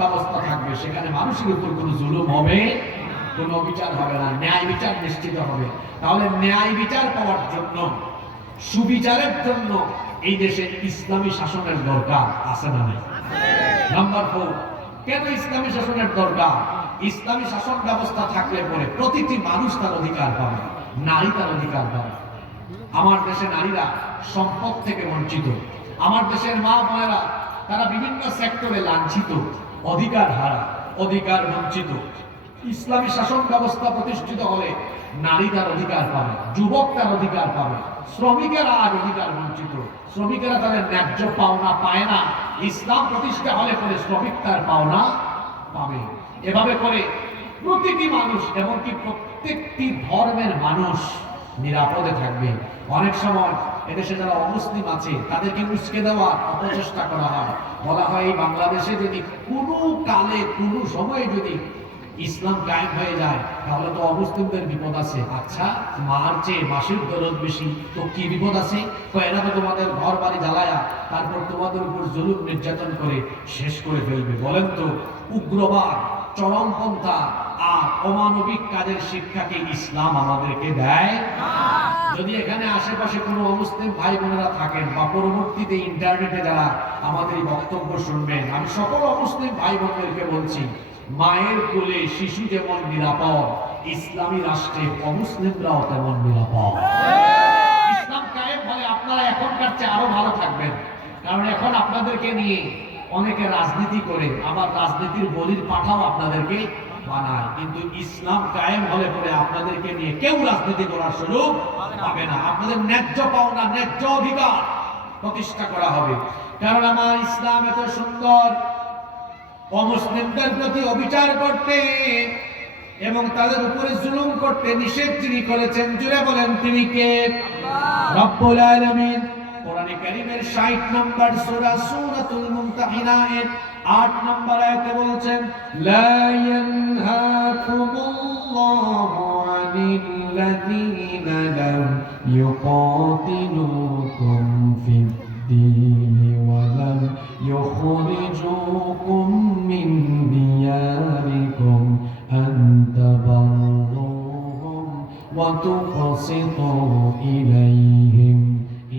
ব্যবস্থা থাকবে, সেখানে মানুষের উপর কোনো জুলুম হবে, কোনো অবিচার হবে না, ন্যায় বিচার নিশ্চিত হবে। তাহলে ন্যায় বিচার পাওয়ার জন্য, সুবিচারের জন্য এই দেশে ইসলামী শাসনের দরকার আছে না নাই? নাম্বার 4, কেন ইসলামী শাসনের দরকার? ইসলামী শাসন ব্যবস্থা থাকলে পরে প্রতিটি মানুষ তার অধিকার পাবে, নারী তার অধিকার পাবে। আমার দেশে নারীরা সম্পদ থেকে বঞ্চিত, আমার দেশের মা বোনেরা তারা বিভিন্ন সেক্টরে লাঞ্ছিত, অধিকার হারা, অধিকার বঞ্চিত। ইসলামী শাসন ব্যবস্থা প্রতিষ্ঠিত হলে নারী তার অধিকার পাবে, যুবক তার অধিকার পাবে, শ্রমিকেরা আজ অধিকার বঞ্চিত, শ্রমিকেরা তাদের ন্যায্য পাওনা পায় না। ইসলাম প্রতিষ্ঠা হলে পরে শ্রমিক তার পাওনা পাবে। এভাবে করে প্রতিটি মানুষ, এমনকি প্রত্যেকটি ধর্মের মানুষ নিরাপদে থাকবে। অনেক সময় এদেশে যারা অমুসলিম আছে তাদেরকে উস্কে দেওয়ার অপচেষ্টা করা হয়, বলা হয় এই বাংলাদেশে যদি কোনো কালে কোনো সময়ে যদি ইসলাম কায়েম হয়ে যায় তাহলে তো অমুসলিমদের বিপদ আছে। আচ্ছা, মার চেয়ে মাসির দরদ বেশি, তো কি বিপদ আছে? এরা তো তোমাদের ঘর বাড়ি জ্বালায়া তারপর তোমাদের উপর জুলুম নির্যাতন করে শেষ করে ফেলবে। বলেন তো, উগ্রবাদ, চরমপন্থা আর অমানবিক কাজের শিক্ষাকে ইসলাম আমাদেরকে দেয়? যদি এখানে আশেপাশে কোনো অমুসলিম ভাই বোনেরা থাকেন বা পরবর্তীতে ইন্টারনেটে যারা আমাদের এই বক্তব্য শুনবেন, আমি সকল অমুসলিম ভাই বোনদেরকে বলছি, মায়ের কোলে শিশু যেমন নিরাপদ, ইসলামী রাষ্ট্রে অমুসলিমরাও তেমন নিরাপদ। ইসলাম কায়েম হলে আপনারা এখনকার চেয়ে আরো ভালো থাকবেন, কারণ এখন আপনাদেরকে নিয়ে অনেকে রাজনীতি করে, আবার রাজনীতির বলির পাঠাও আপনাদেরকে বানায়। কিন্তু ইসলাম কায়েম হলে পরে আপনাদেরকে নিয়ে কেউ রাজনীতি করার সুযোগ পাবে না। আপনাদের ন্যায্য পাওনা, ন্যায্য অধিকার প্রতিষ্ঠা করা হবে। কারণ আমার ইসলাম এত সুন্দর, অমুসলিমদের প্রতি অবিচার করতে এবং তাদের উপরে জুলুম করতে নিষেধ যিনি করেছেন, জুড়ে বলেন তিনি কে? রব্বুল আলামিন। কোরআনে কারীমের 60 নম্বর সূরা সূরাতুল মুমতাহিনা এর 8 নম্বর আয়াতে বলছেন, লা ইয়ানহাকুমুল্লাহু আনিল্লাযীনা লাম ইউকাতিলুকুম ফিদ-দীনি ওয়া লাম ইউখরিজুকুম মিন দিয়ারিকুম আন তাবাররুহুম ওয়া তুকসিতু ইলাইহিম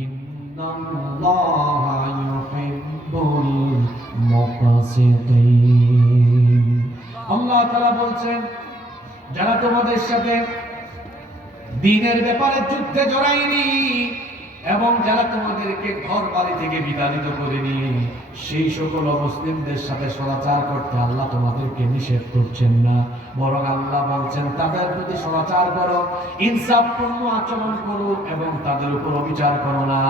ইন্নাল্লাহা ইউহিব্বুল মুকসিতিন। আল্লাহ তাআলা বলছেন, যারা তোমাদের সাথে দ্বীনের ব্যাপারে যুদ্ধে জড়ায়নি এবং যারা তোমাদেরকে ঘর বাড়ি থেকে বিতাড়িত করেনি, সেই সকল মুসলিমদের সাথে সদাচার করতে আল্লাহ তোমাদেরকে নিষেধ করছেন না, বরং আল্লাহ বলছেন তাদের প্রতি সদাচার করো, ইনসাফপূর্ণ আচরণ করো এবং তাদের উপর অবিচার করো না।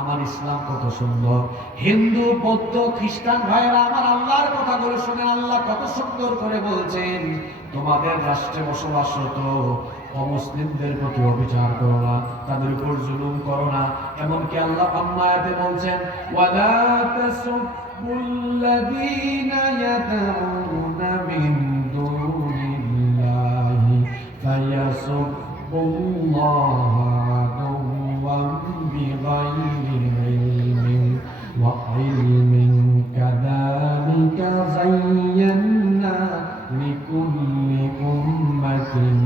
আমার ইসলাম কত সুন্দর! হিন্দু, বৌদ্ধ, খ্রিস্টান ভাইয়েরা আমার আল্লাহর কথাগুলো শুনে আল্লাহ কত সুন্দর করে বলছেন, তোমাদের রাষ্ট্রে বসবাসরত অমুসলিমদের প্রতি অবিচার করো না, তাদের উপর জুলুম করো না। এমনকি আল্লাহ অন্য আয়াতে বলছেন, ওয়ালা তাসুবুল্লাযীনা ইয়াদউনা মিন দুনিল্লাহি ফায়াসুবুল্লাহা আদুওয়ান বিগাইরি ইলমিন ওয়া ইলমিন কাযালিকা যায়্যান্না লিকুল্লি উম্মাতিন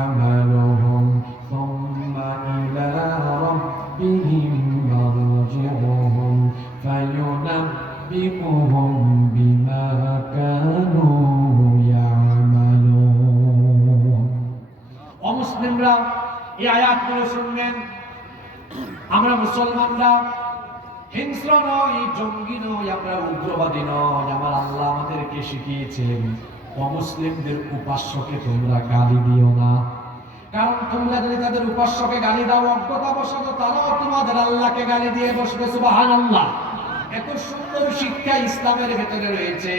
আমালুহুম সুম্মা ইলা রাব্বিহিম মারজিউহুম ফায়ুনাব্বিউহুম বিমা কানু ইয়ামালুন। অমুসলিমরা এই আয়াতগুলো শুনবেন, আমরা মুসলমানরা হিংস্র নই, জঙ্গি নই, আমরা উগ্রবাদী নই। আমার আল্লাহ আমাদেরকে শিখিয়েছেন, অমুসলিমদের উপাস্যকে তোমরা গালি দিও না, কারণ তোমরা যদি তাদের উপাস্যকে গালি দাও অজ্ঞতাবশত তারাও তোমাদের আল্লাহকে গালি দিয়ে বসবে। সুবহানাল্লাহ! এত সুন্দর শিক্ষা ইসলামের ভেতরে রয়েছে।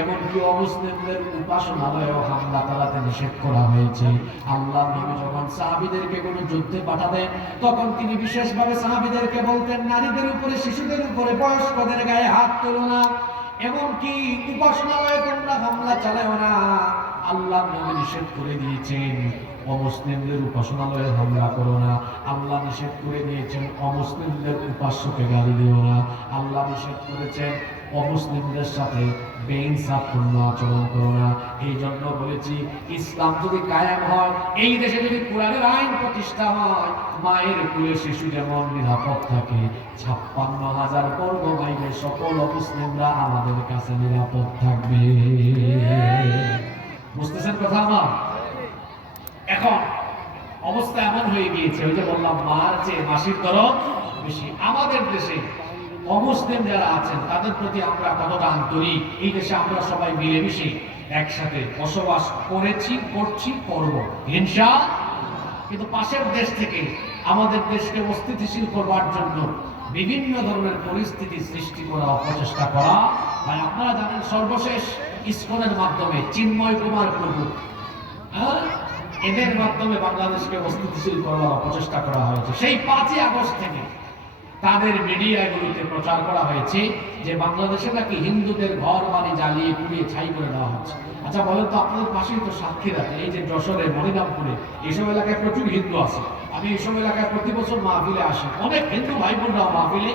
এমনকি অমুসলিমদের উপাসনালয়েও হামলা চালাতে নিষেধ করা হয়েছে। আল্লাহ নবী যখন সাহাবীদেরকে কোনো যুদ্ধে পাঠাতেন তখন তিনি বিশেষভাবে সাহাবীদেরকে বলতেন, নারীদের উপরে, শিশুদের উপরে, বয়স্কদের গায়ে হাত তোলো না, এমনকি উপাসনালয়ে তোমরা হামলা চালাও না। আল্লাহ নবী নিষেধ করে দিয়েছেন অমুসলিমদের উপাসনালয়ে হামলা করো না। আল্লাহ নিষেধ করে দিয়েছেন অমুসলিমদের উপাস্যকে গালি দিও না। আল্লাহ নিষেধ করেছেন অমুসলিমদের সাথে বেইনসাফপূর্ণ আচরণ করো না। এই জন্য বলেছি ইসলাম যদি কায়েম হয়, এই দেশে যদি কোরআনের আইন প্রতিষ্ঠা হয়, মায়ের কোলে শিশু যেমন নিরাপদ থাকে, 56,000 বর্গ মাইলের সকল অমুসলিমরা আমাদের কাছে নিরাপদ থাকবে। বুঝতেছেন কথা আমার? এখন অবস্থা এমন হয়ে গিয়েছে, ওই যে বললাম মার চেয়ে মাসির দরদ বেশি। আমাদের দেশে অমুসলিম যারা আছেন তাদের প্রতি আমরা কতটা আন্তরিক, এই দেশে আমরা সবাই মিলেমিশে একসাথে বসবাস করেছি, করছি, করব ইনশাআল্লাহ। কিন্তু পাশের দেশ থেকে আমাদের দেশকে অস্থিতিশীল করবার জন্য বিভিন্ন ধরনের পরিস্থিতি সৃষ্টি করা, অপচেষ্টা করা। ভাই আপনারা জানেন সর্বশেষ ইসকনের মাধ্যমে চিন্ময় কুমার প্রভু, এদের মাধ্যমে বাংলাদেশকে অস্থিতিশীল করার অপচেষ্টা করা হয়েছে। সেই 5ই আগস্ট থেকে তাদের মিডিয়াগুলোতে প্রচার করা হয়েছে যে বাংলাদেশে নাকি হিন্দুদের ঘর বাড়ি জ্বালিয়ে পুড়িয়ে ছাই করে দেওয়া হচ্ছে। আচ্ছা বলেন তো, আপনাদের পাশেই তো সাক্ষীরাতে, এই যে যশোরে, মনিরামপুরে, এইসব এলাকায় প্রচুর হিন্দু আছে। আমি এইসব এলাকায় প্রতি বছর মাহফিলে আসি, অনেক হিন্দু ভাই বোনরাও মাহফিলে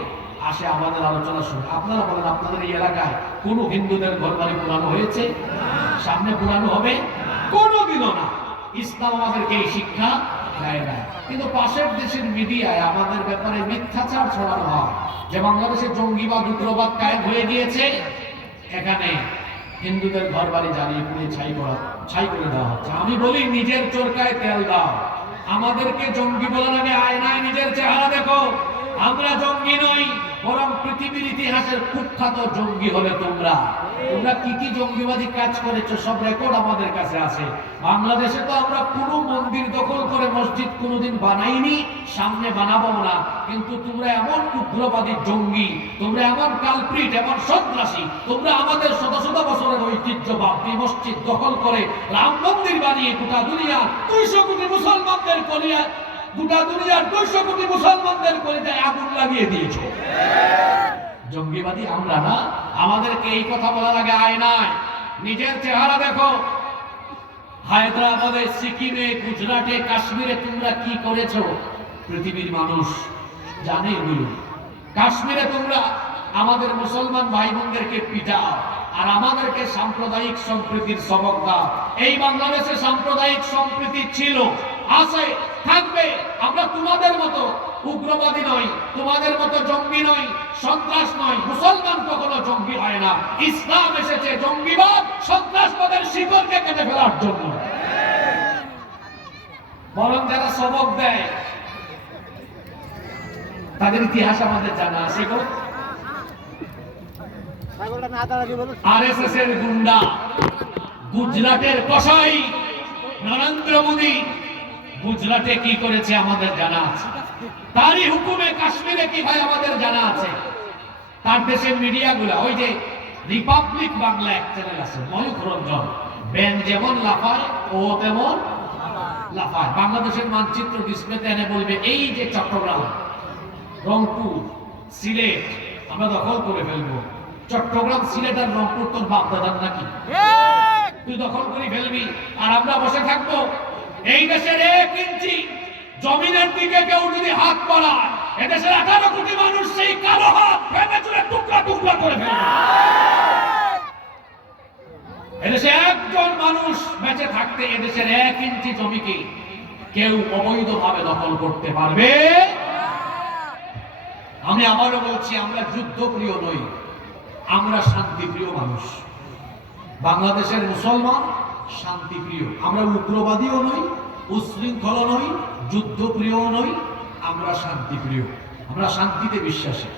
আসে, আমাদের আলোচনা শুনে। আপনারা বলেন, আপনাদের এই এলাকায় কোনো হিন্দুদের ঘর বাড়ি পোড়ানো হয়েছে? সামনে পোড়ানো হবে? কোনোদিনও না। ইসলাম আমাদেরকে এই শিক্ষা দেয় না। কিন্তু পাশের দেশের মিডিয়ায় আমাদের ব্যাপারে মিথ্যাচার ছড়ানো হয় যে বাংলাদেশে জঙ্গিবাদ, উগ্রবাদ কায়েম হয়ে গিয়েছে, এখানে হিন্দুদের ঘর বাড়ি জ্বালিয়ে পুড়িয়ে ছাই করে দেওয়া হচ্ছে। আমি বলি, নিজের চরকায় তেল দাও। আমাদেরকে জঙ্গি বলার আগে আয়নায় নিজের চেহারা দেখো। আমরা জঙ্গি নই, বরং পৃথিবীর ইতিহাসের কুখ্যাত জঙ্গি হলে তোমরা। তোমরা কি কি জঙ্গিবাদী কাজ করেছো সব রেকর্ড আমাদের কাছে আছে। বাংলাদেশে তো আমরা কোনো মন্দির দখল করে মসজিদ কোনোদিন বানাইনি, সামনে বানাবো না। কিন্তু তোমরা এমন উগ্রবাদী জঙ্গি, তোমরা এমন কালপ্রিট, এমন সন্ত্রাসী, তোমরা আমাদের শত শত বছরের ঐতিহ্য বাবরি মসজিদ দখল করে রাম মন্দির বানিয়ে গোটা দুনিয়ার 200 কোটি মুসলমানদের করিয়া, গোটা দুনিয়ার 200 কোটি মুসলমানদের কলিজায় আগুন লাগিয়ে দিয়েছো। জঙ্গিবাদী আমরা না। আমাদেরকে এই কথা বলার আগে আয়নায় নিজের চেহারা দেখো। হায়দ্রাবাদে, সিকিমে, গুজরাটে, কাশ্মীরে তোমরা কি করেছো পৃথিবীর মানুষ জানে এগুলো। কাশ্মীরে তোমরা আমাদের মুসলমান ভাই বোনদেরকে পিটাও আর আমাদেরকে সাম্প্রদায়িক সম্প্রীতির সবক দাও। এই বাংলাদেশে সাম্প্রদায়িক সম্প্রীতি ছিল, আছে, থাকবে। আমরা তোমাদের মতো উগ্রবাদী নই, তোমাদের মতো জঙ্গি নই, সন্ত্রাস নই। মুসলমান কখনো জঙ্গি হয় না। ইসলাম এসেছে জঙ্গিবাদ, সন্ত্রাসবাদের শিকড়কে কেটে ফেলার জন্য। বরং যারা সবক দেয় তাদের ইতিহাস আমাদের জানা আছে। আরএসএস এর গুন্ডা, গুজরাটের কসাই নরেন্দ্র মোদী গুজরাটে কি করেছে আমাদের জানা আছে। তারই হুকুমে কাশ্মীরে কি হয় আমাদের জানা আছে। তার দেশের মিডিয়াগুলা, ওই যে রিপাবলিক বাংলা এক চ্যানেল আছে, ময়ূখ রঞ্জন, ব্যাং যেমন লাফায় ও তেমন লাফায়। বাংলাদেশের মানচিত্র ডিসপ্লেতে এনে বলবে, এই যে চট্টগ্রাম, রংপুর, সিলেট আমরা দখল করে ফেলবো। চট্টগ্রাম, সিলেট আর রংপুর তোর বাপ দাদার নাকি? তুই দখল করে ফেলবি আর আমরা বসে থাকবো? এই দেশের 1 ইঞ্চি জমিনের দিকে কেউ যদি হাত বাড়ায়, এদেশের 18 কোটি মানুষ সেই কালো হাত ভেঙে চুরে টুকরা টুকরা করে ফেলবে। এদেশে একজন মানুষ বেঁচে থাকতে এদেশের 1 ইঞ্চি জমিকে কেউ অবৈধভাবে দখল করতে পারবে? আমি আবারও বলছি, আমরা যুদ্ধপ্রিয় নই, আমরা শান্তিপ্রিয় মানুষ। বাংলাদেশের মুসলমান শান্তিপ্রিয়। আমরা উগ্রবাদীও নই, উশৃঙ্খল নই, যুদ্ধপ্রিয়ও নই, আমরা শান্তিপ্রিয়। আমরা শান্তিতে বিশ্বাসী।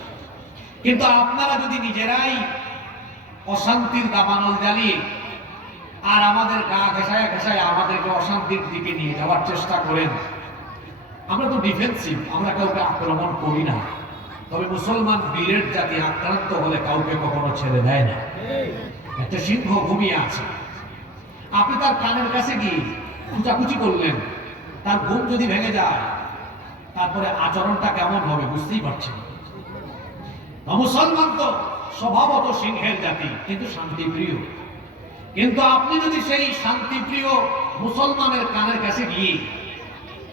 কিন্তু আপনারা যদি নিজেরাই অশান্তির দাবানল জ্বালিয়ে আর আমাদের গা ঘেঁষায় ঘেঁষায় আমাদেরকে অশান্তির দিকে নিয়ে যাওয়ার চেষ্টা করেন, আমরা তো ডিফেন্সিভ, আমরা কাউকে আক্রমণ করি না। তবে মুসলমান বীরের জাতি আক্রান্ত হলে কাউকে কখনো ছেড়ে দেয় না। একটা সিংহ ঘুমিয়ে আছে, আপনি তার কানের কাছে গিয়ে কুচাকুচি করলেন, তার ঘুম যদি ভেঙে যায় তারপরে আচরণটা কেমন হবে বুঝতেই পারছেন। মুসলমান তো স্বভাবত সিংহের জাতি, কিন্তু শান্তিপ্রিয়। কিন্তু আপনি যদি সেই শান্তিপ্রিয় মুসলমানের কানের কাছে গিয়ে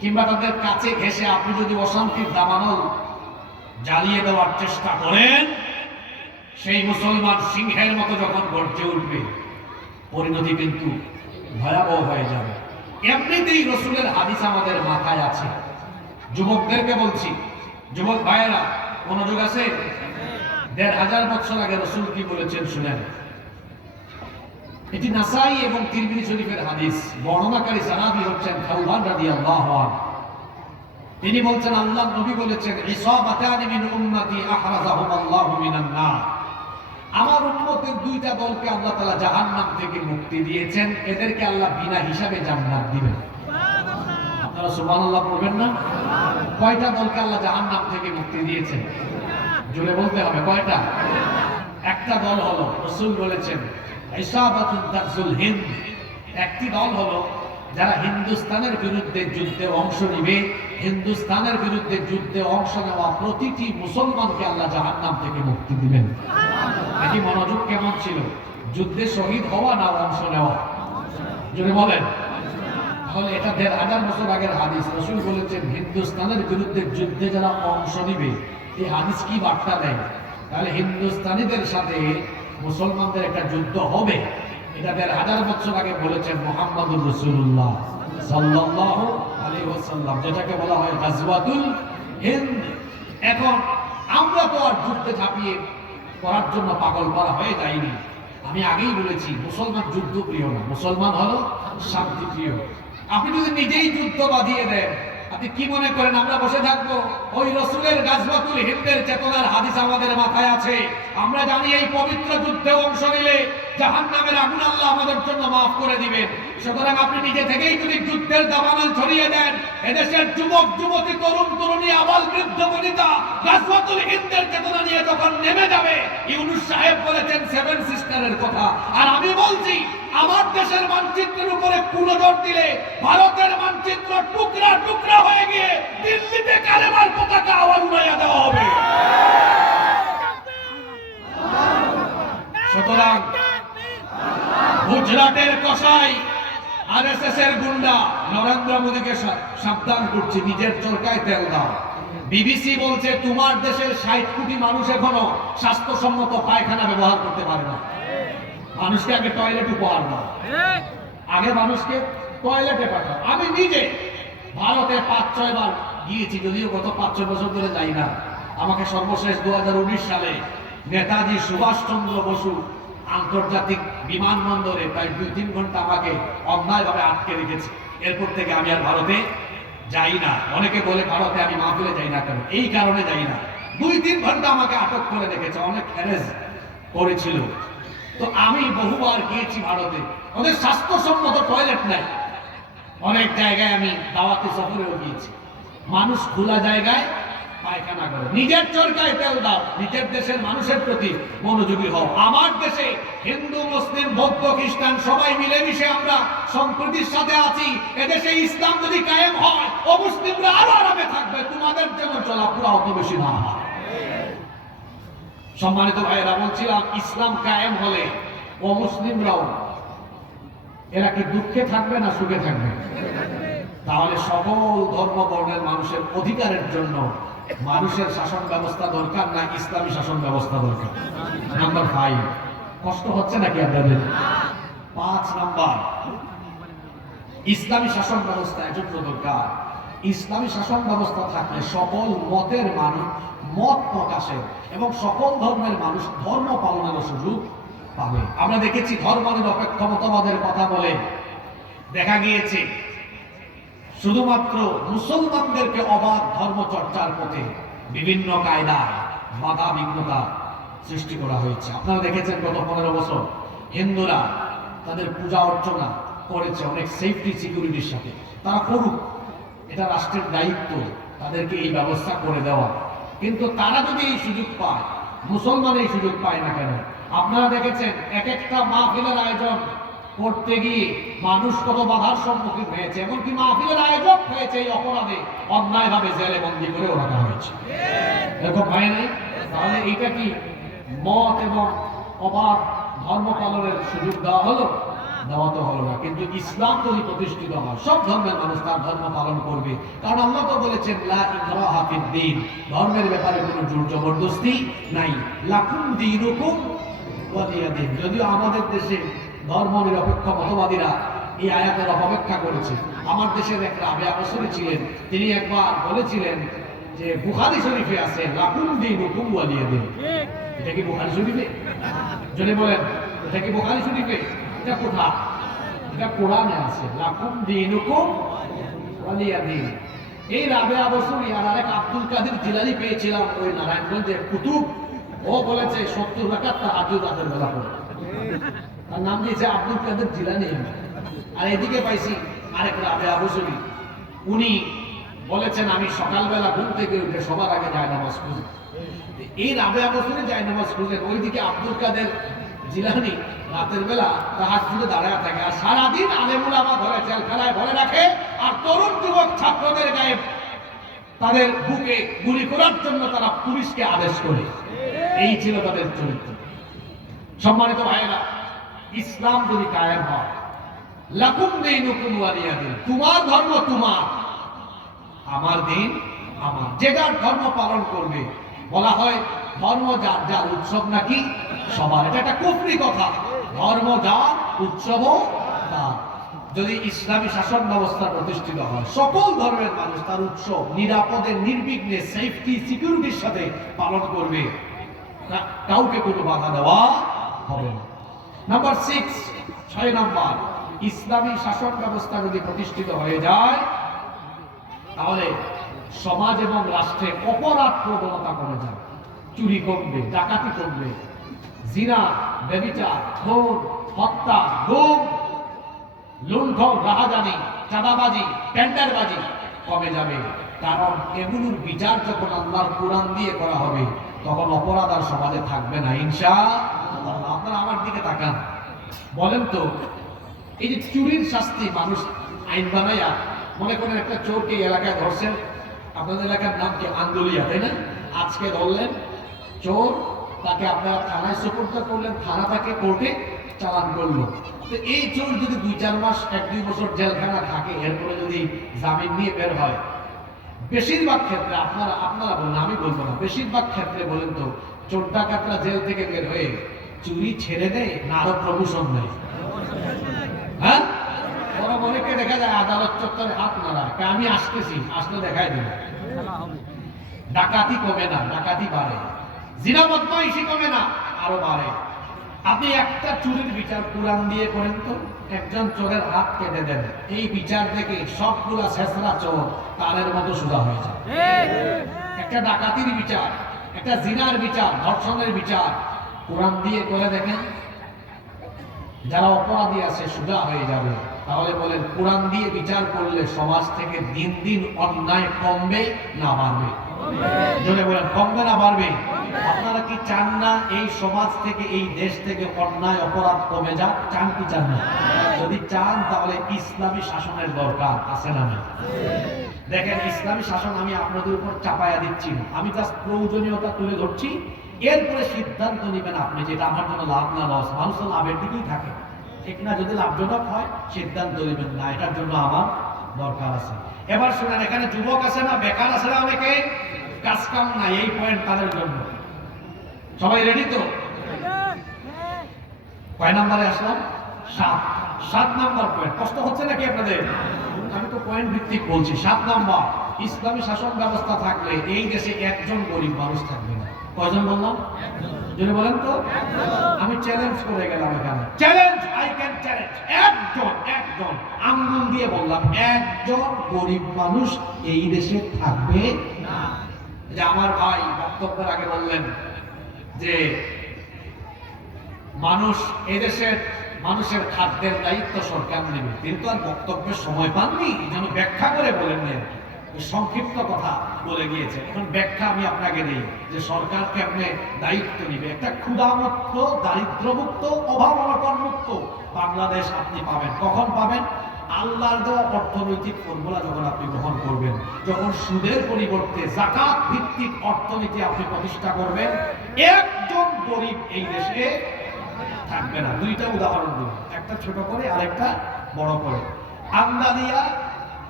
কিংবা তাদের কাছে ঘেঁষে আপনি যদি অশান্তির দাবানল জ্বালিয়ে দেওয়ার চেষ্টা করেন, সেই মুসলমান সিংহের মতো যখন গর্জে উঠবে, পরিণতি কিন্তু ভয়াবহ হয়ে যাবে। এমনিতেই রসুলের হাদিস আমাদের মাথায় আছে। যুবকদেরকে বলছি, যুবক ভাইয়েরা মনোযোগ আছে। ১৫০০ বছর আগে রসুল কি বলেছেন শুনেন। এটি নাসাই এবং তিরমিজি শরীফের হাদিস। বর্ণনাকারী সাহাবী হচ্ছেন খাউবান রাদিয়াল্লাহু আনহু। তিনি বলছেন, আল্লাহ নবী বলেছেন, ইসাবাতানি মিন উম্মতি আহরাজাহুমুল্লাহু মিনান নার। আমার উম্মতের দুইটা দলকে আল্লাহ তাআলা জাহান্নাম থেকে মুক্তি দিয়েছেন, এদেরকে আল্লাহ বিনা হিসাবে জান্নাত দিবেন। আপনারা সুবহানাল্লাহ পড়বেন না? কয়টা দলকে আল্লাহ জাহান্নাম থেকে মুক্তি দিয়েছেন? জোরে বলতে হবে কয়টা? একটা দল হলো, রাসূল বলেছেন, ইসাবাতুন তাকজুল হিন্দ। একটি দল হলো যারা হিন্দুস্তানের বিরুদ্ধে যুদ্ধে অংশ নিবে। হিন্দুস্তানের বিরুদ্ধে যুদ্ধে অংশ নেওয়া প্রতিটি মুসলমানকে আল্লাহ জাহান্নাম থেকে মুক্তি দিবেন। এটি মনোযোগ কেমন ছিল? যুদ্ধে শহীদ হওয়া না অংশ নেওয়া? যদি বলেন তাহলে এটা ১৫০০ বছর আগের হাদিস। রাসূল বলেছেন হিন্দুস্তানের বিরুদ্ধে যুদ্ধে যারা অংশ নিবে, এই হাদিস কি বার্তা দেয়? তাহলে হিন্দুস্তানিদের সাথে মুসলমানদের একটা যুদ্ধ হবে। এটা ১৫০০ বছর আগে বলেছেন মুহাম্মদুর রাসূলুল্লাহ সাল্লাল্লাহু আলাইহি ওয়াসাল্লাম, যেটাকে বলা হয় গাজওয়াতুল হিন্দ। এখন আমরা তো আর যুদ্ধে ঝাঁপিয়ে করার জন্য পাগল করা হয়ে যায়নি। আমি আগেই বলেছি, মুসলমান যুদ্ধ প্রিয় না, মুসলমান হলো শান্তি প্রিয়। আপনি যদি নিজেই যুদ্ধ বাঁধিয়ে দেন, আপনি কি মনে করেন আমরা বসে থাকবো? ওই রসুলের গাজওয়াতুল হিন্দের চেতনার হাদিস আমাদের মাথায় আছে। আমরা জানি এই পবিত্র যুদ্ধে অংশ নিলে জাহান্নামের আগুন আল্লাহ আমাদের জন্য মাফ করে দিবেন। সুতরাং আপনি নিজে থেকেই যদি যুদ্ধের দাবানল ছড়িয়ে দেন, এদেশের যুবক যুবতী, তরুণ তরুণী, আবাল বৃদ্ধ বনিতা গাজওয়াতুল হিন্দের চেতনা নিয়ে যখন নেমে যাবে, ইউনূস সাহেব বলেছেন 7 সিস্টারের কথা। আর আমি বলছি, আমার দেশের মানচিত্রের উপরে কুনজর দিলে ভারতের মানচিত্র টুকরা টুকরা হয়ে গিয়ে দিল্লিতে কালেমার পতাকা আবার উড়াইয়া দেওয়া হবে। সুতরাং গুজরাটের কসাই, আরএসএস এর গুন্ডা নরেন্দ্র মোদীকে সাবধান করছে, নিজের চরকায় তেল দাও। বিবিসি বলছে তোমার দেশের ৬০ কোটি মানুষ এখনো স্বাস্থ্যসম্মত পায়খানা ব্যবহার করতে পারে না। মানুষকে আগে টয়লেট উপহার দাও, আগে মানুষকে টয়লেটে পাঠাও। আমি নিজে ভারতে ৫-৬ বার গিয়েছি, যদিও গত ৫-৬ বছর ধরে যাই না। আমাকে সর্বশেষ ২০১৯ সালে নেতাজি সুভাষচন্দ্র বসু আন্তর্জাতিক বিমানবন্দরে প্রায় ২-৩ ঘন্টা আমাকে অন্যায়ভাবে আটকে রেখেছে। এরপর থেকে আমি আর ভারতে যাই না। অনেকে বলে ভারতে আমি মাহফিলে যাই না কেন? এই কারণে যাই না, ২-৩ ঘন্টা আমাকে আটক করে রেখেছে, অনেক হ্যারেস করেছিল। তো আমি বহুবার গিয়েছি ভারতে, ওদের স্বাস্থ্যসম্মত টয়লেট নাই। অনেক জায়গায় আমি দাওয়াতি সফরেও গিয়েছি, মানুষ খোলা জায়গায় পায়খানা করে। নিজের চরকায় তেল দাও, নিজের দেশের মানুষের প্রতি মনোযোগী হও। আমার দেশে হিন্দু, মুসলিম, বৌদ্ধ, খ্রিস্টান সবাই মিলেমিশে আমরা সম্প্রীতির সাথে আছি। এদেশে ইসলাম যদি কায়েম হয়, অমুসলিমরা আরো আরামে থাকবে। তোমাদের জন্য চলাফেরা অত বেশি না হয়। সম্মানিত ভাইয়েরা, বলছিলাম ইসলাম কায়েম হলে অমুসলিমরাও এরা কি দুঃখে থাকবে না সুখে থাকবে? তাহলে সকল ধর্ম বর্ণের মানুষের অধিকারের জন্য মানুষের শাসন ব্যবস্থা দরকার না ইসলামী শাসন ব্যবস্থা দরকার? নাম্বার 5, কষ্ট হচ্ছে নাকি আপনাদের? 5 নাম্বার, ইসলামী শাসন ব্যবস্থা এজন্য দরকার। ইসলামী শাসন ব্যবস্থা থাকলে সকল মতের মানুষ মত প্রকাশের এবং সকল ধর্মের মানুষ ধর্ম পালনের সুযোগ পাবে। আমরা দেখেছি ধর্ম নিরপেক্ষ মতবাদের কথা বলে দেখা গিয়েছে শুধুমাত্র মুসলমানদেরকে অবাধ ধর্ম চর্চার পথে বিভিন্ন কায়দায় বাধা বিঘ্নতা সৃষ্টি করা হয়েছে। আপনারা দেখেছেন গত 15 বছর হিন্দুরা তাদের পূজা অর্চনা করেছে অনেক সেফটি সিকিউরিটির সাথে। তারা করুক, এটা রাষ্ট্রের দায়িত্ব তাদেরকে এই ব্যবস্থা করে দেওয়া। কিন্তু তারা যদি এই সুযোগ পায়, মুসলমান এই সুযোগ পায় না কেন? আপনারা দেখেছেন এক একটা মাহফিলের আয়োজন করতে গিয়ে মানুষ কত বাধার সম্মুখীন হয়েছে, এমনকি মাহফিলের আয়োজক হয়েছে এই অপরাধে অন্যায়ভাবে জেলে বন্দী করেও রাখা হয়েছে। এরকম হয় নাই? তাহলে এইটা কি মত এবং অবাধ ধর্ম পালনের সুযোগ দেওয়া হলো? দেওয়া তো হলো না। কিন্তু ইসলাম যদি প্রতিষ্ঠিত হয়, সব ধর্মের মানুষ তার ধর্ম পালন করবে। কারণ আল্লাহ তো বলেছেন লা ইকরাহা ফিদ-দীন, ধর্মের ব্যাপারে কোনো জোর জবরদস্তি নাই। লাকুম দীনুকুম ওয়ালিয়া দীন। যদিও আমাদের দেশে ধর্ম নিরপেক্ষ মতবাদীরা এই আয়াতের অপেক্ষা করেছে। আমার দেশের এক রাবেয়া বসরি ছিলেন, তিনি একবার বলেছিলেন যে বুখারী শরীফে আছে লাকুম দীনুকুম ওয়ালিয়া দীন। এটা কি বুখারী শরীফে? যদি বলেন এটা কি বুখারী শরীফে? এটা কোথায়? এটা কোরআনে আছে, লাকুম দীনুকুম ওয়ালিয়া দীন। এই রাবেয়া বসরি আর আরেক আব্দুল কাদের জিলানী পেয়েছিলাম ওই নারায়ণগঞ্জের কুতুব। ও বলেছে 70 রাকাত তাহাজ্জুদ রাতের বেলা পড়ে। তার নাম দিয়েছে আব্দুল কাদের জিলানী। আর এদিকে পাইছি আরেক রাবেয়া বসরি, উনি বলেছেন আমি সকালবেলা ঘুম থেকে উঠে সবার আগে জায়নামাজ খুঁজি। এই রাবেয়া বসরি জায়নামাজ খুঁজেন, ওইদিকে আব্দুল কাদের জিলানী রাতের বেলা তাহাজ্জুদে দাঁড়ায় থাকে। আর সারাদিন আলেম উলামা ধরে জেলখানায় ভরে রাখে, আর তরুণ যুবক ছাত্রদের গায়ে তাদের বুকে গুলি করার জন্য তারা পুলিশকে আদেশ করে। এই ছিল তাদের চরিত্র। সম্মানিত ভাইয়েরা, ইসলাম যদি কায়েম হয়, লাকুম দীনুকুম ওয়ালিয়া দীন, তোমার ধর্ম তোমার, আমার দিন আমার, যে যার ধর্ম পালন করবে। বলা হয় ধর্ম যার যার, উৎসব নাকি সবার। এটা একটা কুফরি কথা। ধর্ম যার, উৎসবও তার। যদি ইসলামী শাসন ব্যবস্থা প্রতিষ্ঠিত হয়, সকল ধর্মের মানুষ তার উৎসব নিরাপদে নির্বিঘ্নে সেফটি সিকিউরিটির সাথে পালন করবে, কাউকে কোনো বাধা দেওয়া হবে না। নাম্বার 6, 6 নাম্বার, ইসলামী শাসন ব্যবস্থা যদি প্রতিষ্ঠিত হয়ে যায়, তাহলে সমাজ এবং রাষ্ট্রে অপরাধ প্রবণতা কমে যাবে। চুরি কমবে, ডাকাতি কমবে, জিনা, ব্যভিচার, খুন, হত্যা, গুম, লুণ্ঠন, রাহাজানি, চাঁদাবাজি, টেন্ডারবাজি কমে যাবে। কারণ এগুলোর বিচার যখন আল্লাহর কোরআন দিয়ে করা হবে, তখন অপরাধ আর সমাজে থাকবে না ইনশাআল্লাহ। আপনারা আমার দিকে তাকান, বলেন তো, এই যে চুরির শাস্তি মানুষ আইন বানাইয়া, মনে করেন একটা চোরকে এলাকায় ধরছেন, আপনাদের এলাকার নাম কি আন্দোলিয়া, তাই না? আজকে ধরলেন চোর, তাকে আপনারা থানায় সুপর্দ করলেন, থানা তাকে কোর্টে চালান করলো। তো এই চোর যদি 2-4 মাস 1-2 বছর জেলখানা থাকে, এরপরে যদি জামিন নিয়ে বের হয়, বেশিরভাগ ক্ষেত্রে আপনারা বলেন, আমি বলবো না, বেশিরভাগ ক্ষেত্রে বলেন তো, চোর ডাকাতরা জেল থেকে বের হয়ে চুরি ছেড়ে দেয় না আরো প্রমোশন নেয়? হ্যাঁ, অনেকে দেখা যায় আদালত চত্বরে হাত নাড়ায়, আমি আসতেছি, আসলে দেখাই দেব। ডাকাতি কমে না, ডাকাতি বাড়ে। জিনা বদমাইশি কমে না, আরো বাড়ে। আপনি একটা চুরির বিচার কোরআন দিয়ে করেন তো, একজন চোরের হাত কেটে দেন, এই বিচার থেকে সবগুলা শেষরা চোর তারের মতো সোজা হয়ে যায়। একটা ডাকাতির বিচার, একটা জিনার বিচার, ধর্ষণের বিচার কোরআন দিয়ে করে দেখেন, যারা অপরাধী আছে সোজা হয়ে যাবে। তাহলে বলেন, কোরআন দিয়ে বিচার করলে সমাজ থেকে দিন দিন অন্যায় কমবে না বাড়বে? জোরে বলেন, কমবে না বাড়বে? আপনারা কি চান না এই সমাজ থেকে, এই দেশ থেকে অন্যায় অপরাধ কমে যাক? চান কি চান না? যদি চান তাহলে ইসলামী শাসনের দরকার আছে না? দেখেন, ইসলামী শাসন আমি আপনাদের উপর চাপায়া দিচ্ছি না, আমি জাস্ট প্রয়োজনীয়তা তুলে ধরছি। এরপরে সিদ্ধান্ত নেবেন আপনি, যেটা আমার জন্য লাভ না লস। মানুষ তো লাভের দিকেই থাকে, ঠিক না? যদি লাভজনক হয় সিদ্ধান্ত নেবেন, না এটার জন্য আমার দরকার আছে। এবার শুনেন, এখানে যুবক আছে না, বেকার আছে না, অনেকে কাজ কাম নাই, এই পয়েন্ট তাদের জন্য। সবাই রেডি তো? কয় নাম্বারে আসলাম? 7 নাম্বার পয়েন্ট। কষ্ট হচ্ছে নাকি আপনাদের? আমি তো পয়েন্ট ভিত্তিক বলছি। 7 নাম্বার, ইসলামী শাসন ব্যবস্থা থাকলে এই দেশে একজন গরিব মানুষ থাকবে না। কয়জন বললাম? যদি বলেন তো। আমি চ্যালেঞ্জ করে গেলাম এখানে, চ্যালেঞ্জ, আই ক্যান চ্যালেঞ্জ, একজন আঙ্গুল দিয়ে বললাম, একজন গরিব মানুষ এই দেশে থাকবে না। যে আমার ভাই বক্তব্যের আগে বললেন যে মানুষ, এদেশের মানুষের খাদ্যের দায়িত্ব সরকার নেবে, কিন্তু আর বক্তব্যের সময় পাননি, যেন ব্যাখ্যা করে বলেন নেন, সংক্ষিপ্ত কথা বলে গিয়েছে। এখন ব্যাখ্যা আমি আপনাকে দিই যে সরকার কেমনে দায়িত্ব নিবে। একটা ক্ষুধামুক্ত, দারিদ্র্যমুক্ত, অভাব অনটন মুক্ত বাংলাদেশ আপনি পাবেন। কখন পাবেন? আল্লাহর দেওয়া অর্থনৈতিক ফর্মুলা যখন আপনি গ্রহণ করবেন, যখন সুদের পরিবর্তে যাকাত ভিত্তিক অর্থনীতি আপনি প্রতিষ্ঠা করবেন, একজন গরিব এই দেশে থাকবে না। দুইটা উদাহরণ দিই, একটা ছোট করে আর একটা বড় করে। আন্দালিয়া,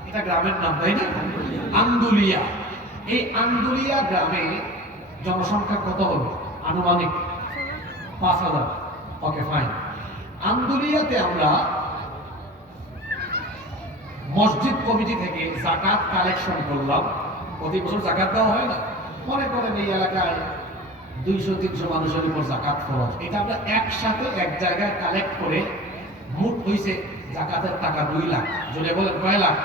এটা গ্রামের নাম তাই না? আন্দুলিয়া। এই আন্দুলিয়া গ্রামে জনসংখ্যা কত হবে? আনুমানিক 5,000। Okay fine. আন্দুলিয়াতে আমরা মসজিদ কমিটি থেকে যাকাত কালেকশন করলাম। প্রতি বছর যাকাত দেওয়া হয় না? মনে করেন এই এলাকায় 200-300 মানুষের উপর যাকাত খরচ। এটা আমরা একসাথে এক জায়গায় কালেক্ট করে মোট হইছে যাকাতের টাকা 2 লাখ। জোরে বলেন কয় লাখ?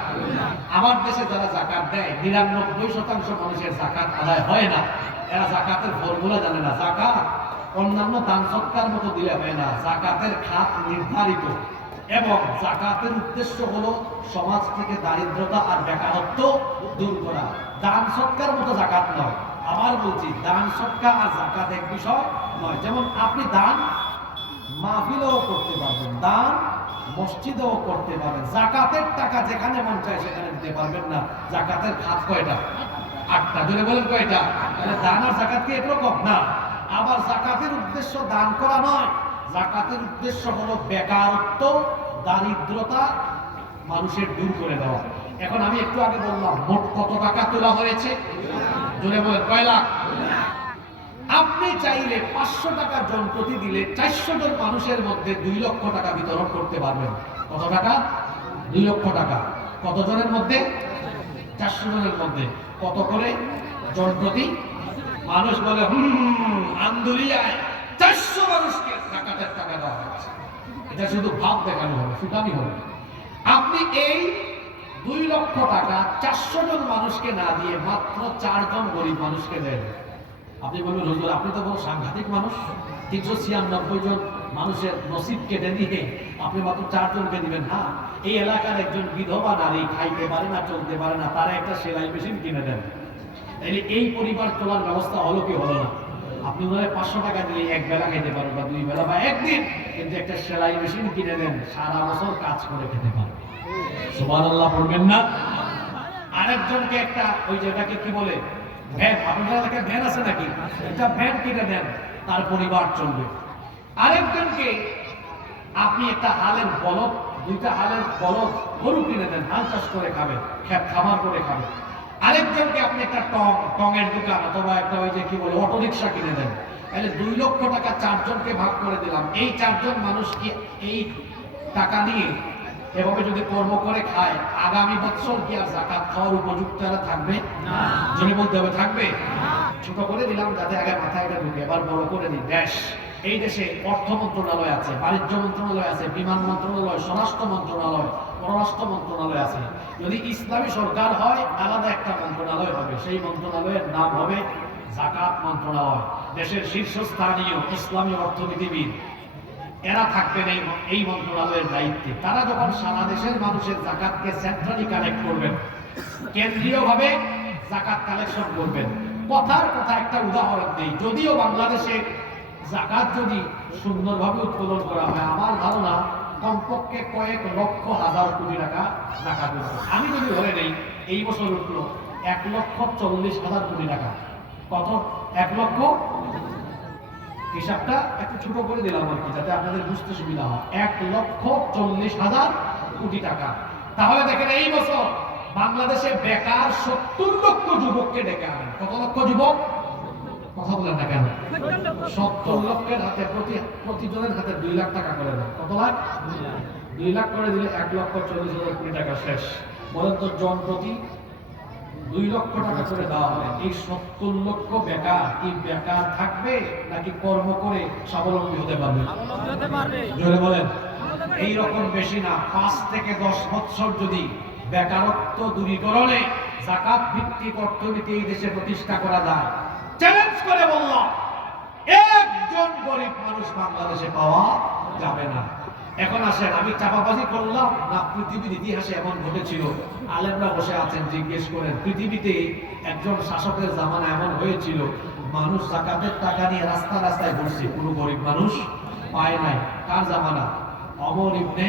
আমার দেশে যারা যাকাত দেয় 99% মানুষের যাকাত আদায় হয় না। এরা যাকাতের ফর্মুলা জানে না। যাকাত অন্যান্য দান সৎকার মতো দিলে হয় না। যাকাতের খাত নির্ধারিত এবং যাকাতের উদ্দেশ্য হলো সমাজ থেকে দারিদ্রতা আর বেকারত্ব দূর করা। দান সৎকার মতো যাকাত নয়। আবার বলছি, দান সৎকার আর যাকাত এক বিষয় নয়। যেমন আপনি দান মাহফিলেও করতে পারবেন, দান মসজিদেও করতে পারবেন। যাকাতের টাকা যেখানে মন চায় সেখানে দিতে পারবেন না। যাকাতের খাত কয়টা? 8টা। জোরে বলেন কয়টা? তাহলে দান আর যাকাত কি একরকম না? আবার যাকাতের উদ্দেশ্য দান করা নয়। যাকাতের উদ্দেশ্য হলো বেকারত্ব, দারিদ্রতা মানুষের দূর করে দেওয়া। এখন আমি একটু আগে বললাম মোট কত টাকা তোলা হয়েছে? জোরে বলেন কয় লাখ? আপনি চাইলে 500 টাকা জন প্রতি দিলে 400 জন মানুষের মধ্যে 2 লক্ষ টাকা বিতরণ করতে পারবেন। কত টাকা? 2 লক্ষ টাকা। কত জনের মধ্যে? 400 জনের মধ্যে। কত করে জন প্রতি? মানুষ বলে আন্দুলিয়ায় 400 মানুষকে যাকাতের টাকা দেওয়া হচ্ছে। এটা শুধু ভাব দেখানো হবে, ফুটানি হবে। আপনি এই 2 লক্ষ টাকা 400 জন মানুষকে না দিয়ে মাত্র 4 জন গরিব মানুষকে দেন। আপনি বলবেন হুজুর আপনি তো বড় সাংঘাতিক মানুষ, 396 জন মানুষের নসিব কেটে দিয়ে আপনি মাত্র 4 জনকে দিবেন। হ্যাঁ, এই এলাকার একজন বিধবা নারী খাইতে পারে না, চলতে পারে না, তারা একটা সেলাই মেশিন কিনে দেন। তাহলে এই পরিবার চলার ব্যবস্থা হলো কি হলো না? আপনি মনে 500 টাকা দিয়ে এক বেলা খেতে পারেন বা 2 বেলা বা একদিন, কিন্তু একটা সেলাই মেশিন কিনে দেন, সারা বছর কাজ করে খেতে পারবেন। সুবহানাল্লাহ বলবেন না? আরেকজনকে একটা ওই যেটাকে কি বলে ভ্যান, আপনাদের এলাকায় ভ্যান আছে নাকি? একটা ভ্যান কিনে দেন, তার পরিবার চলবে। আরেকজনকে আপনি একটা হালের বলদ, 2টা হালের বলদ গরু কিনে দেন, হাল চাষ করে খাবে, খেত খামার করে খাবে। আরেকজনকে আপনি একটা টঙের দোকান অথবা একটা ওই যে কি বলে অটো রিক্সা কিনে দেন। তাহলে 2 লক্ষ টাকা 4 জনকে ভাগ করে দিলাম। এই 4 জন মানুষ কি এই টাকা নিয়ে এভাবে যদি কর্ম করে খায়, আগামী বছর কি আর যাকাত খাওয়ার উপযুক্ত থাকবে না? যদি বলতে হবে থাকবে। ছোট করে দিলাম যাতে আগে মাথায় এটা ঢুকে, এবার বড় করে দিই। এই দেশে অর্থ মন্ত্রণালয় আছে, বাণিজ্য মন্ত্রণালয় আছে, বিমান মন্ত্রণালয়, স্বরাষ্ট্র মন্ত্রণালয়, পররাষ্ট্র মন্ত্রণালয় আছে। যদি ইসলামী সরকার হয় আলাদা একটা মন্ত্রণালয় হবে, সেই মন্ত্রণালয়ের নাম হবে যাকাত মন্ত্রণালয়। দেশের শীর্ষস্থানীয় ইসলামী অর্থনীতিবিদ এরা থাকবেন এই মন্ত্রণালয়ের দায়িত্বে। তারা যখন সারা দেশের মানুষের যাকাতকে সেন্ট্রালি কালেক্ট করবেন, কেন্দ্রীয়ভাবে যাকাত কালেকশন করবেন। কথার কথা একটা উদাহরণ দেই, যদিও বাংলাদেশে যাকাত যদি সুন্দরভাবে উৎপাদন করা হয়, আমার ধারণা কমপক্ষে কয়েক লক্ষ হাজার কোটি টাকা যাকাত উঠবে। আমি যদি ধরে নেই এই বছর উঠলো 1,40,000 কোটি টাকা। কত? 1 লক্ষ। হিসাবটা একটু ছোট করে দিলাম আর কি, যাতে আপনাদের বুঝতে সুবিধা হয়। 1,40,000 কোটি টাকা। তাহলে দেখেন এই বছর বাংলাদেশে বেকার 70 লক্ষ যুবককে ডেকে আনেন। কত লক্ষ যুবক? কথা বলেন না কেন? 70 লক্ষের হাতে প্রতিজনের হাতে 2 লাখ টাকা করে দেন। কত লাখ? 2 লাখ করে দিলে 1,40,000 কোটি টাকা শেষ। বলেন তো জন প্রতি 2 লক্ষ টাকা করে দেওয়া হয়। এই 70 লক্ষ বেকার কি বেকার থাকবে নাকি কর্ম করে স্বাবলম্বী হতে পারবে? জোরে বলেন। এইরকম বেশি না, 5 থেকে 10 বছর যদি বেকারত্ব দূরীকরণে যাকাত ভিত্তিক অর্থনীতি এই দেশে প্রতিষ্ঠা করা যায়, চ্যালেঞ্জ করে বললাম একজন গরিব মানুষ বাংলাদেশে পাওয়া যাবে না। এখন আসেন, আমি চাপাবাজি করলাম না পৃথিবীর ইতিহাসে এমন ঘটেছিল? আলেমরা বসে আছেন, জিজ্ঞেস করেন পৃথিবীতে একজন শাসকের জামানা এমন হয়েছিল মানুষ যাকাতের টাকা নিয়ে রাস্তা রাস্তায় ঘুরছে, কোনো গরিব মানুষ পায় নাই। কার জামানা? ওমর ইবনে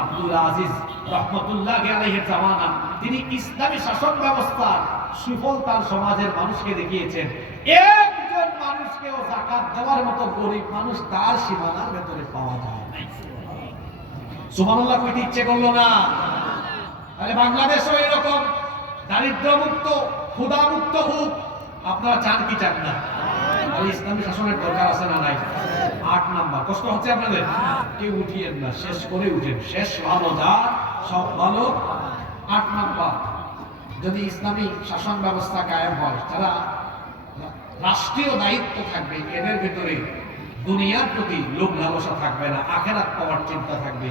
আব্দুল আজিজ রাহমাতুল্লাহি আলাইহির জামানা। তিনি ইসলামী শাসন ব্যবস্থার সুফল তার সমাজের মানুষকে দেখিয়েছেন। একজন মানুষকেও যাকাত দেওয়ার মতো গরিব মানুষ তার সীমানার ভেতরে পাওয়া যায় না। সুবহানাল্লাহ কইতে ইচ্ছে করলো না? তাহলে বাংলাদেশও এরকম দারিদ্র্যমুক্ত ক্ষুধামুক্ত হোক, আপনারা চান কি চান না? ইসলামী শাসনের দরকার আছে না নাই? 8 নাম্বার। কষ্ট হচ্ছে আপনাদের? কেউ উঠিয়েন না, শেষ করে উঠেন। শেষ ভালো যা সব ভালো। 8 নাম্বার, যদি ইসলামী শাসন ব্যবস্থা কায়েম হয়, যারা রাষ্ট্রীয় দায়িত্ব থাকবে এদের ভিতরে দুনিয়ার প্রতি লোভ লালসা থাকবে না, আখিরাত পাওয়ার চিন্তা থাকবে।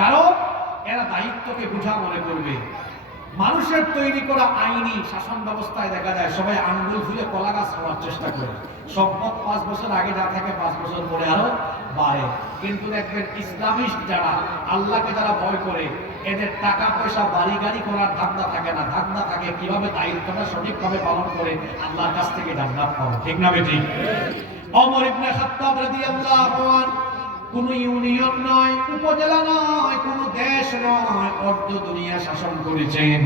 কারণ এরা দায়িত্বকে বোঝা মনে করবে। মানুষের তৈরি করা আইনি শাসন ব্যবস্থায় দেখা যায় সবাই আঙ্গুল ফুলে কলা গাছ হওয়ার চেষ্টা করে। সম্পদ 5 বছর আগে যা থাকে 5 বছর পরে আরো বাড়ে। কিন্তু দেখবেন ইসলামিস্ট যারা, আল্লাহকে যারা ভয় করে, এদের টাকা পয়সা বাড়ি গাড়ি করার ধান্দা থাকে না। ধান্দা থাকে কিভাবে দায়িত্বটা সঠিকভাবে পালন করে আল্লাহর কাছ থেকে জান্নাত পাবো। ঠিক না বেঠি? ওমর ইবনে খাত্তাব রাদিয়াল্লাহু আনহু কোন ইউনিয়ন নয়, উপজেলা নয়, কোন দেশ নয়, অর্ধ দুনিয়া শাসন করেছেন।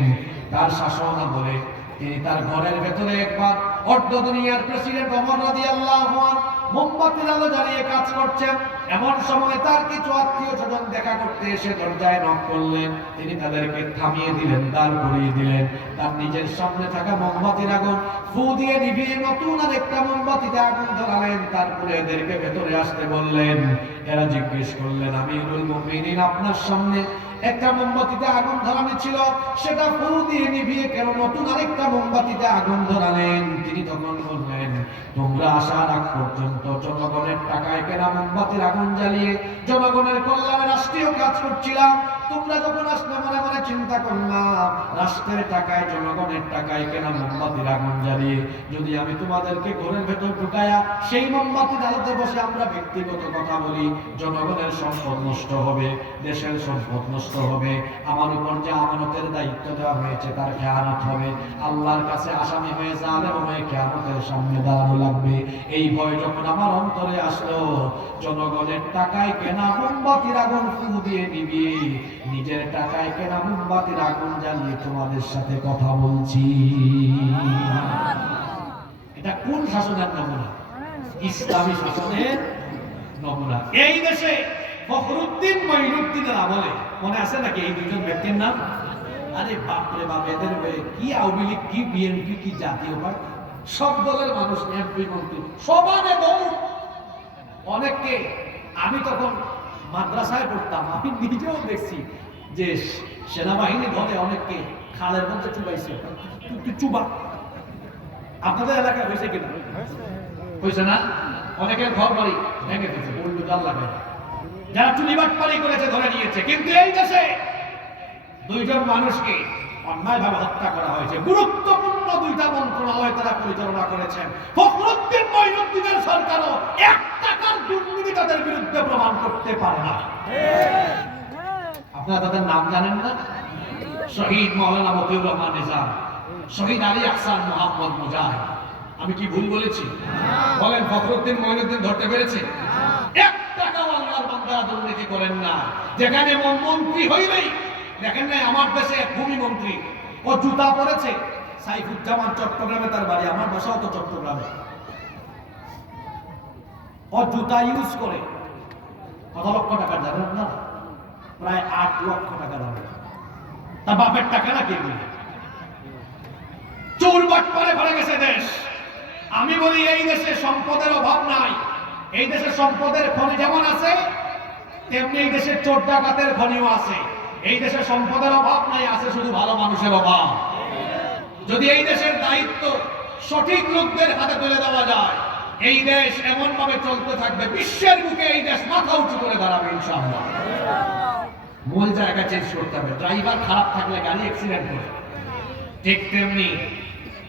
তার শাসন আমলে তিনি তার ঘরের ভেতরে একবার অর্ধ দুনিয়ার প্রেসিডেন্ট ওমর রাদিয়াল্লাহু আনহু মোমবাতির আলো জ্বালিয়ে কাজ করছেন। এমন সময় তার কিছু আত্মীয় স্বজন দেখা করতে এসে দরজায় নক করলেন। তিনি তাদেরকে থামিয়ে দিলেন, দাঁড় করিয়ে দিলেন। তার নিজের সামনে থাকা মোমবাতির আগুন ফু দিয়ে নিভিয়ে নতুন আরেকটা মোমবাতিতে আগুন ধরালেন। তারপরে এদেরকে ভেতরে আসতে বললেন। এরা জিজ্ঞেস করলেন, আমিরুল মুমিনিন, আপনার সামনে একটা মোমবাতিতে আগুন ধরানো ছিল, সেটা ফু দিয়ে নিভিয়ে কেন নতুন আরেকটা মোমবাতিতে আগুন ধরালেন? তিনি তখন বললেন, তোমরা আসার আগ পর্যন্ত জনগণের টাকায় কেনা মোমবাতির আগুন জ্বালিয়ে জনগণের কল্যাণে রাষ্ট্রীয় কাজ করছিলাম। তোমরা যখন আসলে মনে মনে চিন্তা করলাম, রাষ্ট্রের টাকায় জনগণের টাকায় কেনা মোমবাতির আগুন জ্বালিয়ে যদি আমি তোমাদেরকে ঘরের ভেতর ঢুকায়া সেই মোমবাতি জ্বালাতে বসে আমরা ব্যক্তিগত কথা বলি, জনগণের সম্পদ নষ্ট হবে, দেশের সম্পদ নষ্ট হবে, আমার উপর যে আমানতের দায়িত্ব দেওয়া হয়েছে তার খেয়ানত হবে, আল্লাহর কাছে আসামি হয়ে জালেম হয়ে কিয়ামতের সামনে দাঁড়ানো লাগবে। এই ভয় যখন আমার অন্তরে আসলো, জনগণের টাকায় কেনা মোমবাতির আগুন ফু দিয়ে নিভিয়ে নিজের টাকায় কেনা মোমবাতির আগুন জ্বালিয়ে তোমাদের সাথে কথা বলছি। এটা কোন শাসনের নমুনা? ইসলামী শাসনের নমুনা। এই দেশে ফখরুদ্দিন মঈনুদ্দিনের আমলে মনে আছে নাকি এই দুজন ব্যক্তির নাম? আরে বাপরে বাপ, এদের কি আওয়ামী লীগ, কি বিএনপি, কি জাতীয় পার্টি, সব দলের মানুষ, এমপি মন্ত্রী সমানে বহু। অনেককে আমি তখন মাদ্রাসায় পড়তাম, আমি নিজেও দেখছি যে সেনাবাহিনী ধরে অনেককে খালের মধ্যে চুবাইছে। চুবা আপনাদের এলাকায় হয়েছে কিনা? হয়েছে না? অনেকের ঘর বাড়ি ভেঙে দিয়েছে, বললো জাল লাগে, যারা চুলিবাট পারি করেছে ধরে নিয়েছে। কিন্তু এই দেশে 2 জন মানুষকে অন্যায়ভাবে হত্যা করা হয়েছে। গুরুত্বপূর্ণ 2টা মন্ত্রণালয় তারা পরিচালনা করেছেন। ফখরুদ্দিন মঈনুদ্দিনের সরকারও 1 টাকার দুর্নীতি তাদের বিরুদ্ধে প্রমাণ করতে পারে না। আপনারা তাদের নাম জানেন না? শহীদ মাওলানা মতিউর রহমান নিজাম, শহীদ আলী আহসান মোহাম্মদ মুজাহিদ। আমি কি ভুল বলেছি? বলেন, ফখরুদ্দিন মঈনুদ্দিন ধরতে পেরেছে? 1 টাকাও আল্লাহর বান্দারা দুর্নীতি করেন না। যেখানে মন্ত্রী হইলেই দেখেন নাই, আমার দেশে ভূমি মন্ত্রী, ও জুতা পরেছে। সাইফুজ্জামান চট্টগ্রামে তার বাড়ি, আমার বাসাও তো চট্টগ্রামে। ও জুতা ইউজ করে কত লক্ষ টাকা জানেন না? প্রায় 8 লক্ষ টাকা দাম। তার বাপের টাকা নাকি এগুলো? চোরবাট করে ভরে গেছে দেশ। আমি বলি, এই দেশে সম্পদের অভাব নাই। এই দেশে সম্পদের খনি যেমন আছে, তেমনি এই দেশে চোর ডাকাতের খনিও আছে। এই দেশে সম্পদের অভাব নাই, আছে শুধু ভালো মানুষের অভাব। যদি এই দেশের দায়িত্ব সঠিক লোকদের হাতে তুলে দেওয়া যায়, এই দেশ এমন ভাবে চলতে থাকবে, বিশ্বের বুকে এই দেশ মাথা উঁচু করে দাঁড়াবে ইনশাআল্লাহ। মূল জায়গা চেঞ্জ করতে হবে। ড্রাইভার খারাপ থাকলে গাড়ি অ্যাক্সিডেন্ট করে, ঠিক তেমনি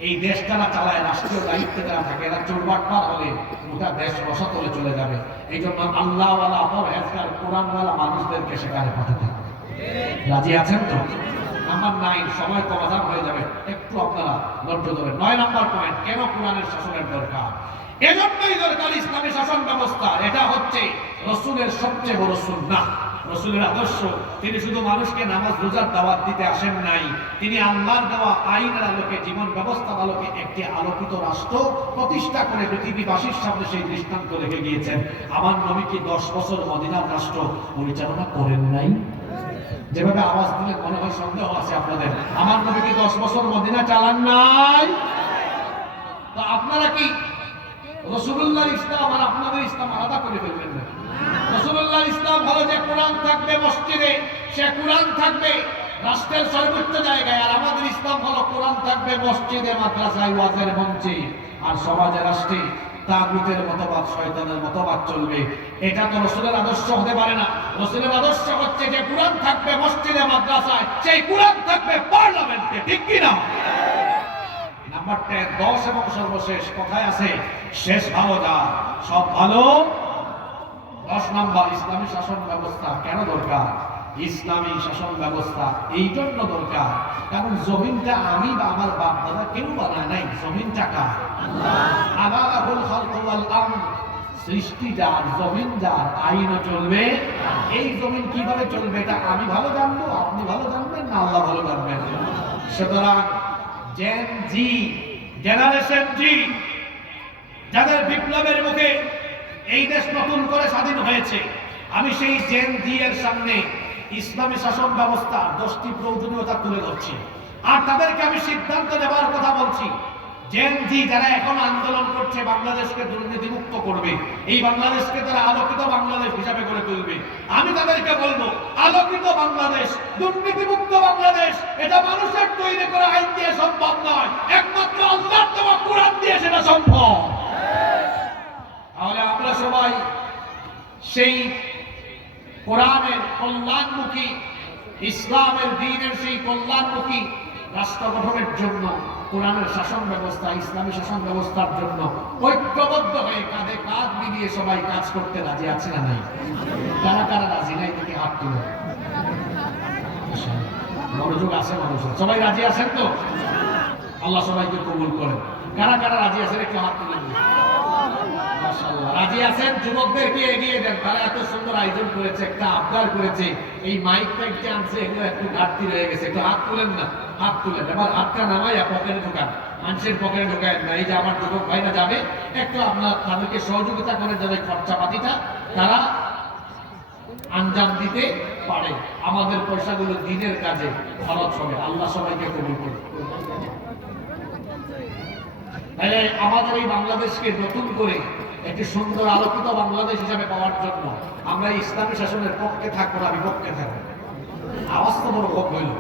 এই দেশ যারা চালায়, রাষ্ট্রীয় দায়িত্বে যারা থাকে, এরা চোরবাটপার হলে গোটা দেশ রসাতলে চলে যাবে। এই জন্য আল্লাহওয়ালা, পরহেজগার, কোরআনওয়ালা মানুষদেরকে সেখানে পাঠাতে হবে। রাজি আছেন তো? নাম্বার 9, সময় কমাজান হয়ে যাবে, একটু আপনারা ধৈর্য ধরেন। 9 নম্বর পয়েন্ট, কেন কোরআনের শাসনের দরকার? এজন্যই দরকার ইসলামী শাসন ব্যবস্থা। এটা হচ্ছে রাসূলের সবচেয়ে বড় সুন্নাহ। রাসূলের আদর্শ। তিনি শুধু মানুষকে নামাজ রোজার দাওয়াত দিতে আসেন নাই, তিনি আল্লাহর দেওয়া আইনের আলোকে, জীবন ব্যবস্থার আলোকে একটি আলোকিত রাষ্ট্র প্রতিষ্ঠা করে পৃথিবীবাসীর সামনে সেই দৃষ্টান্ত রেখে গিয়েছেন। আমার নবী কি 10 বছর মদিনার রাষ্ট্র পরিচালনা করেন নাই? যেভাবে আওয়াজ দিলে মনে হয় সন্দেহ আছে আপনাদের। আমার নবী কি 10 বছর মদিনা চালান নাই? তো আপনারা কি রাসূলুল্লাহর ইসলাম আর আপনাদের ইসলাম আলাদা করে ফেলবেন না? রাসূলুল্লাহর ইসলাম হলো যে কোরআন থাকবে মসজিদে, সে কোরআন থাকবে রাষ্ট্রের সর্বোচ্চ জায়গায়, আর আমাদের ইসলাম হলো কোরআন থাকবে মসজিদে, মাদ্রাসায়, ওয়াজের মঞ্চে, আর সমাজে, রাষ্ট্রে তাগুতের মতবাদ, শয়তানের মতবাদ চলবে। এটা তো রাসূলের আদর্শ হতে পারে না। রাসূলের আদর্শ হচ্ছে যে কোরআন থাকবে মসজিদে, মাদ্রাসায়, সেই কোরআন থাকবে পার্লামেন্টে, ঠিক কি না? নাম্বার 10 এবং সর্বশেষ কথায় আছে, শেষ ভালো যা সব ভালো। 10 নাম্বার, ইসলামী শাসন ব্যবস্থা কেন দরকার? ইসলামী শাসন ব্যবস্থা এই জন্য দরকার কারণ জমিনটা আমি বা আমার বাপ দাদা কেউ বানায় নাই, জমিনটা কার? আল্লাহুল খালকু ওয়াল আমর, সৃষ্টি যার, জমিন যার, আইনও চলবে। এই জমিন কিভাবে চলবে এটা আমি ভালো জানবো, আপনি ভালো জানবেন না আল্লাহ ভালো জানবেন। সুতরাং জেন জি, জেনারেশন জি, যাদের বিপ্লবের মুখে এই দেশ নতুন করে স্বাধীন হয়েছে, আমি সেই জেন জি এর সামনে ইসলামী শাসন ব্যবস্থার 10টি প্রয়োজনীয়তা তুলে ধরছি, আর তাদেরকে আমি সিদ্ধান্ত নেবার কথা বলছি। জেন জি যারা এখন আন্দোলন করছে বাংলাদেশকে দুর্নীতিমুক্ত করবে, এই বাংলাদেশকে তারা আলোকিত বাংলাদেশ হিসাবে গড়ে তুলবে, আমি তাদেরকে বলবো আলোকিত বাংলাদেশ, দুর্নীতিমুক্ত বাংলাদেশ এটা মানুষের তৈরি করা আইন দিয়ে সম্ভব নয়, একমাত্র আল্লাহর দেওয়া কোরআন দিয়ে সেটা সম্ভব। তাহলে আমরা সবাই সেই কোরআনের কল্যাণমুখী, ইসলামের দ্বীনের সেই কল্যাণমুখী রাষ্ট্র গঠনের জন্য, কোরআনের শাসন ব্যবস্থা, ইসলামী শাসন ব্যবস্থার জন্য ঐক্যবদ্ধ হয়ে কাঁধে কাঁধ মিলিয়ে সবাই কাজ করতে রাজি আছে না নাই? কারা কারা রাজি নাই থেকে হাত তুলে? মনোযোগ আছে মানুষের, সবাই রাজি আছেন তো? আল্লাহ সবাইকে কবুল করেন। কারা কারা রাজি আছেন একটু হাত তুলে দিন। মাশাআল্লাহ, রাজি আছেন? যুবকদেরকে এগিয়ে দেন, তারা এত সুন্দর আয়োজন করেছে, একটা আবদার করেছে, এই মাইক টাইকটা আনছে, এগুলো একটু ঘাটতি রয়ে গেছে, একটু হাত তুলেন না, হাত তুলেন। এবার হাতটা নামাইয়া পকেটে ঢোকান, মানুষের পকেটে ঢোকায় না। এই যে আমার যুবক ভাইরা যাবে, একটু আপনার তাদেরকে সহযোগিতা করে যাবে, খরচাপাতিটা তারা আঞ্জাম দিতে পারে, আমাদের পয়সাগুলো দিনের কাজে খরচ হবে। আল্লাহ সবাইকে কবুল করুন। তাহলে আমাদের এই বাংলাদেশকে নতুন করে একটি সুন্দর আলোকিত বাংলাদেশ হিসাবে পাওয়ার জন্য আমরা ইসলামী শাসনের পক্ষে থাকবো না বিপক্ষে থাকবো? আওয়াজ তো বড় কম হইল।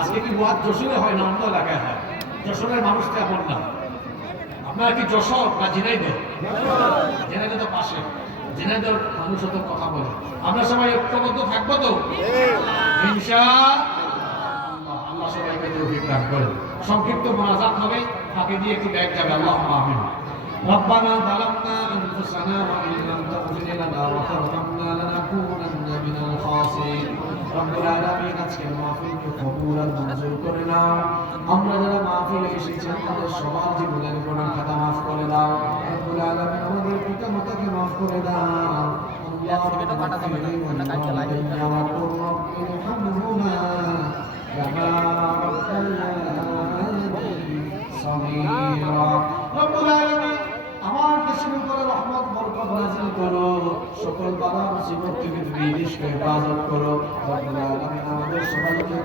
আজকে কি ওয়াজ যশোরে হয় না অন্য এলাকায় হয়? যশোরের মানুষ তো এমন না। আপনারা কি যশোর না ঝিনাইদহ? ঝিনাইদহ তো পাশে, ঝিনাইদহ মানুষ তো কথা বলে। আমরা সবাই ঐক্যবদ্ধ থাকবো তো ইনশাআল্লাহ। আল্লাহ সবাইকে তৌফিক দান করেন। সংক্ষিপ্ত মোনাজাত হবে, তাকে দিয়ে একটু ব্যাগ যাবে। আল্লাহুম্মা আমিন। ربنا ظلمنا أنفسنا وإن لم تغفر لنا وترحمنا لنكونن من الخاسرين رب العالمين আজকের মাহফিলকে কবুল আর মঞ্জুর করে নাও। আমরা যারা মাহফিলে এসেছি আমাদের সবার জীবনের গুনাহ খাতা মাফ করে দাও। রব্বুল আলামিন আমাদের পিতামাতাকে মাফ করে দাও। আমার দেশের উপরে রহমত বরকত নাযিল করো, সকল বাধা মুসিবত থেকে তুমি নিষ্কৃত হেফাজত করো। রব্বুল আলামিন আমাদের সবাইকে